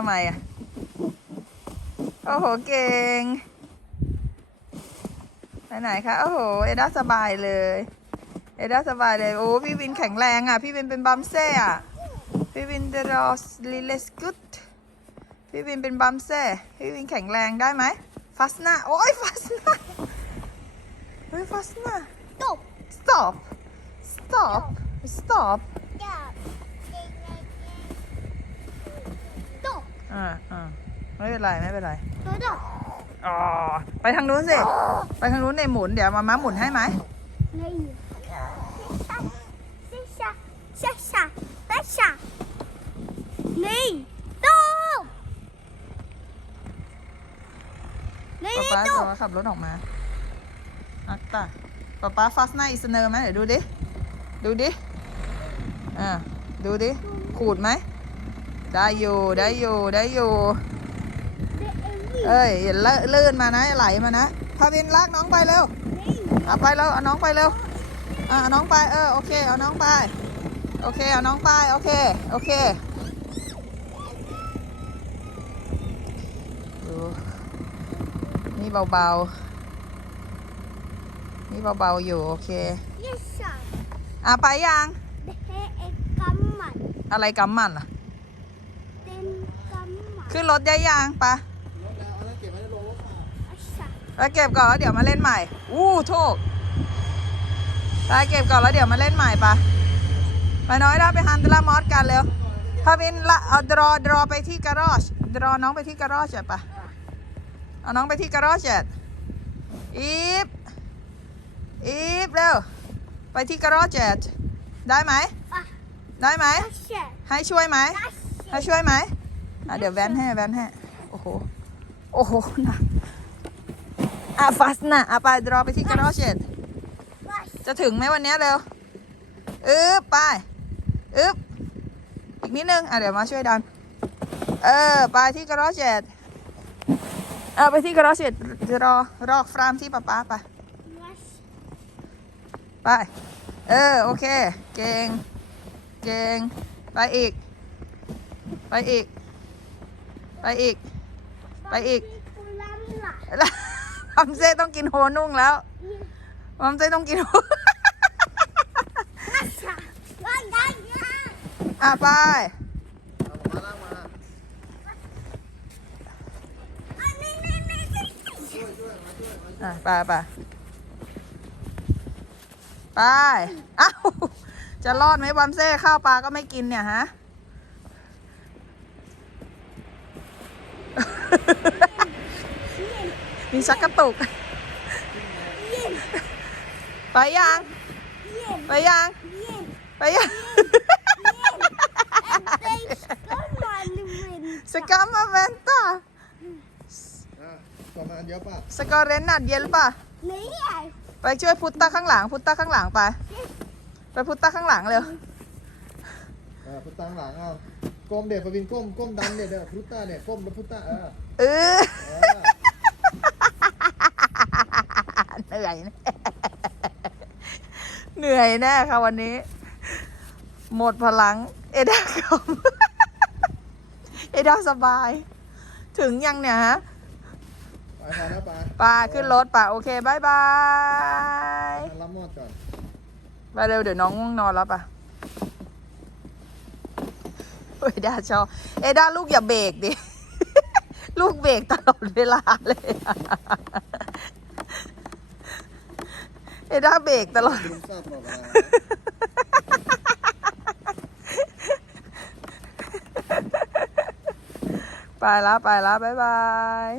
ทำไมอะ โอ้โห เก่ง ไปไหนคะ โอ้โห เอด้าสบายเลย เอด้าสบายเลย โอ้ พี่วินแข็งแรงอะ พี่วินเป็นบัมเซ่อะ พี่วินเดรอสลิเลสกุตพี่วินเป็นบัมเซ่ พี่วินแข็งแรงได้ไหมฟัสนาโอ้ยฟัสนาเฮ้ยฟัสนา Stop. stop stop stop อ่าอ่าไม่เป็นไรไม่เป็นไร Stop. อ๋อไปทางนู้นสิ ไปทางนู้นในหมุนเดี๋ยวมาม้าหมุนให้ไหม Nej. Sisha. Sisha. Sisha. Nej. Stop. ป๊า Nej, ป๊า stop. จะขับรถออกมาอักตาป๊าป๊าฟาสนาอิสเนอร์ไหมเดี๋ยวดูดิ ดูดิ อ่า ดูดิ ขูดไหม ได้อยู่ได้อยู่ได้อยู่ Det är vi. เอ้ยอย่าเลอะลื่นมานะอย่าไหลมานะพาวินลากน้องไปเร็ว Nej. เอาไปเร็วเอาน้องไปเร็วอะเอาน้องไปเออโอเคเอาน้องไปโอเคเอาน้องไปโอเคโอเคดูนี่เบาๆนี่เบาๆอยู่โอเค Sisha. อะไปยัง Det här är gammalt. อะไรกำมันล่ะ Den gammalt. ขึ้นรถได้ยังไปะ Sisha. ไปเก็บก่อนแล้วเดี๋ยวมาเล่นใหม่ อู้โทษไปเก็บก่อนแล้วเดี๋ยวมาเล่นใหม่ปะไปน้อยเราไปฮันเดลามอสกันเร็วพาวินละเอาดรอดรอไปที่การอชดรอน้องไปที่การอชปะเอาน้องไปที่การอชอีฟอีฟเร็วไปที่การอชได้ไหม Ah. ได้ไหม Sisha. ให้ช่วยไหม Sisha. ให้ช่วยไหม อะเดี๋ยวแวนให้แวนให้ โอ้โห โอ้โหหนักอะฟัสนะอะไปดรอไปที่การอชจะถึงไหมวันเนี้ยเร็วอึ๊บไปอึ๊บอีกนิดนึง อะเดี๋ยวมาช่วยดัน เออ ไปที่กระรอกเจ็ดเออไปที่กระรอกเจ็ดรอรอกฟรามที่ป๊าป๊าไปไปเออ โอเค เก่ง เก่ง ไปอีก ไปอีก ไปอีก ไปอีกมัมเซ่ต้องกินโฮนุ่งแล้วมัมเซ่ต้องกินโฮอะไปอะไปไปไปอ้าวจะรอดไหมบัมเซ่ข้าวปลาก็ไม่กินเนี่ยฮะ มีชักกระตุก ไปยัง ไปยัง ไปยังสกามาเวนตาประมาณเยอะป่ะสกอเรนนัดเย็นป่ะไปช่วยพุตตาข้างหลัง พุตตาข้างหลังไป ไปพุตตาข้างหลังเร็ว อ่าพุทธางหลังเอาก้มเด็ดประวินก้มก้มดันเด็ดเด็ดพุทธาเนี่ยก้มแล้วพุทธาเออเออเออเหนื่อยแน่เหนื่อยแน่ค่ะวันนี้ หมดพลัง เอด้าคอมเอด้าสบาย ถึงยังเนี่ยฮะไปพอแล้วไปปาขึ้นรถป่ะโอเคบายบายรับมอดก่อน ไปเร็วเดี๋ยวน้องง่วงนอนแล้วป่ะ เอด้าชอบเอด้าลูกอย่าเบรกดิ ลูกเบรกตลอดเวลาเลย เอด้าเบรกตลอด ทราบตลอดเวลาไปละไปละบ๊ายบาย